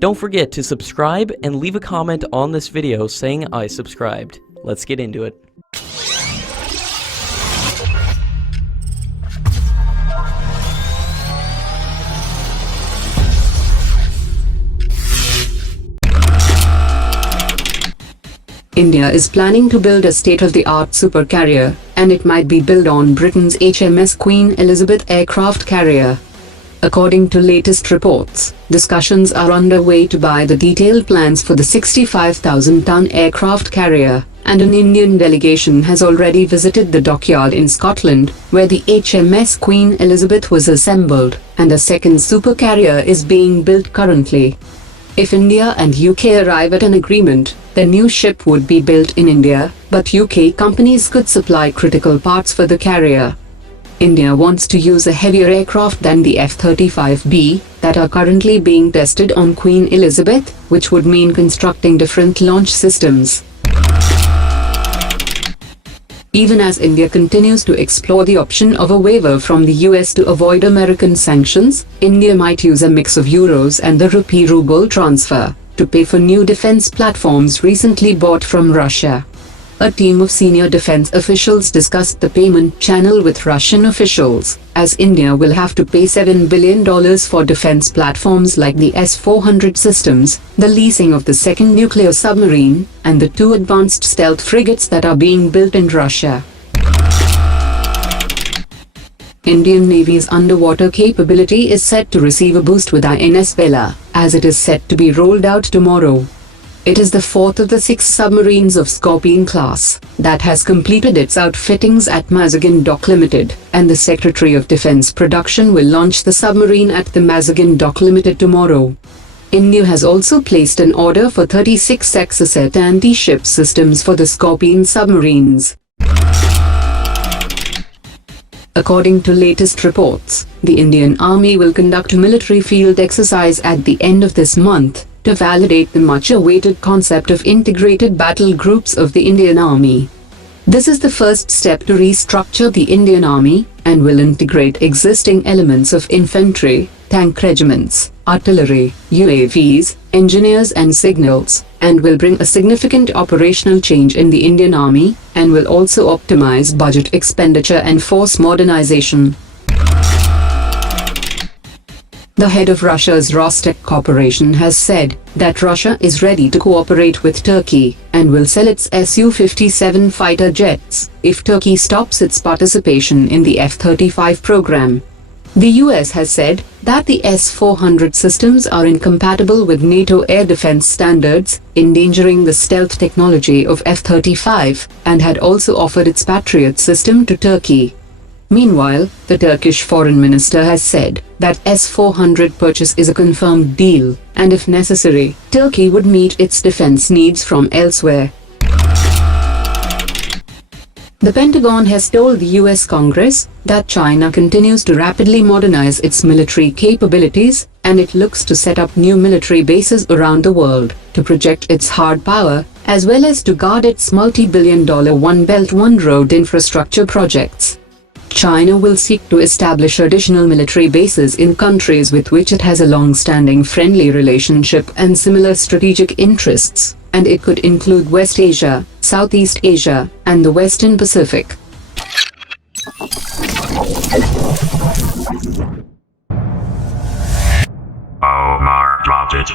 Don't forget to subscribe and leave a comment on this video saying I subscribed. Let's get into it. India is planning to build a state-of-the-art supercarrier, and it might be built on Britain's HMS Queen Elizabeth aircraft carrier. According to latest reports, discussions are underway to buy the detailed plans for the 65,000-ton aircraft carrier, and an Indian delegation has already visited the dockyard in Scotland, where the HMS Queen Elizabeth was assembled, and a second supercarrier is being built currently. If India and UK arrive at an agreement, the new ship would be built in India, but UK companies could supply critical parts for the carrier. India wants to use a heavier aircraft than the F-35B that are currently being tested on Queen Elizabeth, which would mean constructing different launch systems. Even as India continues to explore the option of a waiver from the US to avoid American sanctions, India might use a mix of euros and the rupee-ruble transfer to pay for new defense platforms recently bought from Russia. A team of senior defense officials discussed the payment channel with Russian officials, as India will have to pay $7 billion for defense platforms like the S-400 systems, the leasing of the second nuclear submarine, and the two advanced stealth frigates that are being built in Russia. Indian Navy's underwater capability is set to receive a boost with INS VELA, as it is set to be rolled out tomorrow. It is the fourth of the 6 submarines of Scorpene class that has completed its outfittings at Mazagan Dock Limited, and the Secretary of Defense Production will launch the submarine at the Mazagan Dock Limited tomorrow. India has also placed an order for 36 Exocet anti-ship systems for the Scorpene submarines. According to latest reports, the Indian Army will conduct a military field exercise at the end of this month to validate the much-awaited concept of integrated battle groups of the Indian Army. This is the first step to restructure the Indian Army, and will integrate existing elements of infantry, tank regiments, artillery, UAVs, engineers and signals, and will bring a significant operational change in the Indian Army, and will also optimize budget expenditure and force modernization. The head of Russia's Rostec Corporation has said that Russia is ready to cooperate with Turkey, and will sell its Su-57 fighter jets if Turkey stops its participation in the F-35 program. The US has said that the S-400 systems are incompatible with NATO air defense standards, endangering the stealth technology of F-35, and had also offered its Patriot system to Turkey. Meanwhile, the Turkish foreign minister has said that S-400 purchase is a confirmed deal, and if necessary, Turkey would meet its defense needs from elsewhere. The Pentagon has told the US Congress that China continues to rapidly modernize its military capabilities, and it looks to set up new military bases around the world to project its hard power, as well as to guard its multi-billion-dollar One Belt One Road infrastructure projects. China will seek to establish additional military bases in countries with which it has a long-standing friendly relationship and similar strategic interests, and it could include West Asia, Southeast Asia, and the Western Pacific. Omar dropped it.